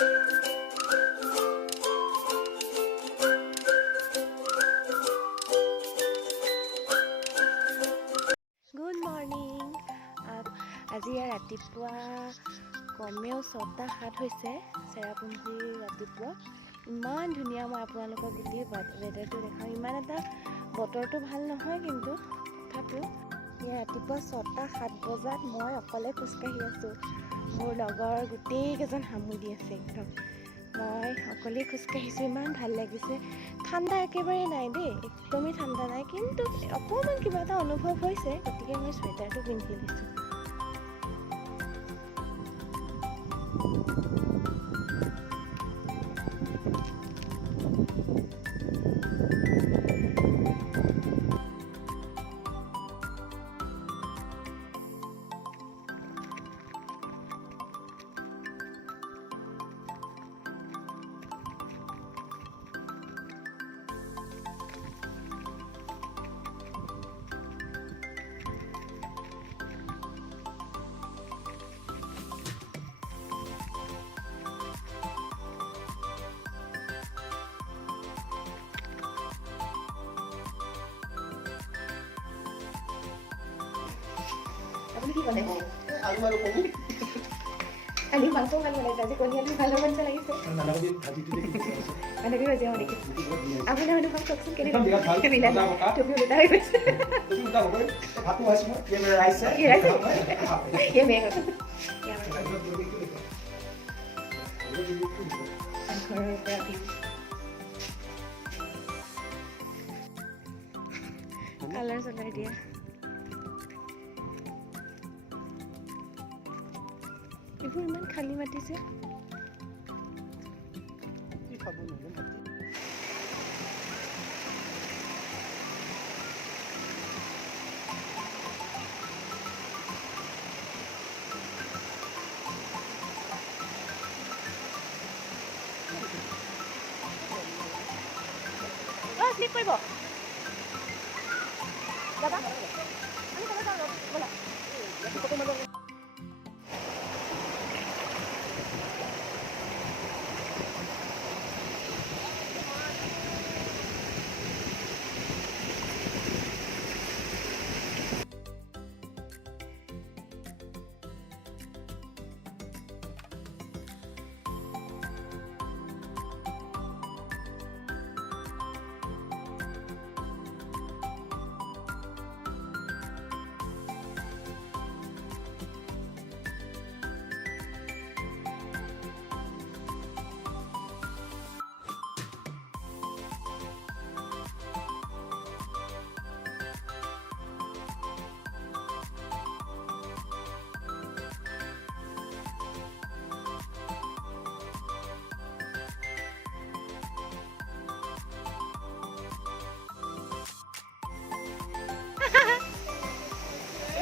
Good morning. আজি ৰাতিপুৱা কমেও 6:07 হৈছে চেৰাপুঞ্জীৰ ৰাতিপুৱা। ইমান ধুনীয়া, মই আপোনালোকক গোটেই ৱেডাৰটো দেখাওঁ। ইমান এটা বতৰটো ভাল নহয়, কিন্তু তথাপিও ৰাতিপুৱা 6:07 বজাত মই অকলে খোজকাঢ়ি আছোঁ। মোৰ লগৰ গোটেইকেইজন সামুদি আছে একদম। মই অকলেই খোজকাঢ়িছোঁ, ইমান ভাল লাগিছে। ঠাণ্ডা একেবাৰে নাই দেই, একদমেই ঠাণ্ডা নাই, কিন্তু অকণমান কিবা এটা অনুভৱ হৈছে, গতিকে মই চুৱেটাৰটো পিন্ধি দিছোঁ। আপুনি কি বনাইছে? আলু আৰু কণী। আলু মাংস ভাল বনাইছে, আজি কণী আলু ভাল মাংস লাগিছে। বান্ধাকবি ভাজিটো দেখি বান্ধাকবি ভাজি হ'ব নেকি? আপোনাৰ অনুভৱ কওকচোন, কেনেকুৱা? তুমি উল্টা হৈ গৈছে। ভাতো আছে মই ये मेरा राइस है ये मेरा ঘৰৰ পৰা কালাৰ চালাৰ দিয়া। এইবোৰ ইমান খালী মাতিছে। স্লিপ কৰিব যাবা আমি ক'লৈ যাওঁ ব'লা।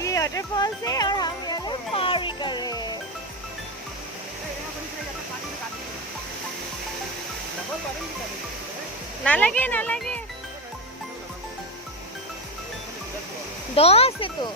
ये वाटरफॉल से और हम यहाँ पारी कर रहे हैं। ना लगे 10 है तो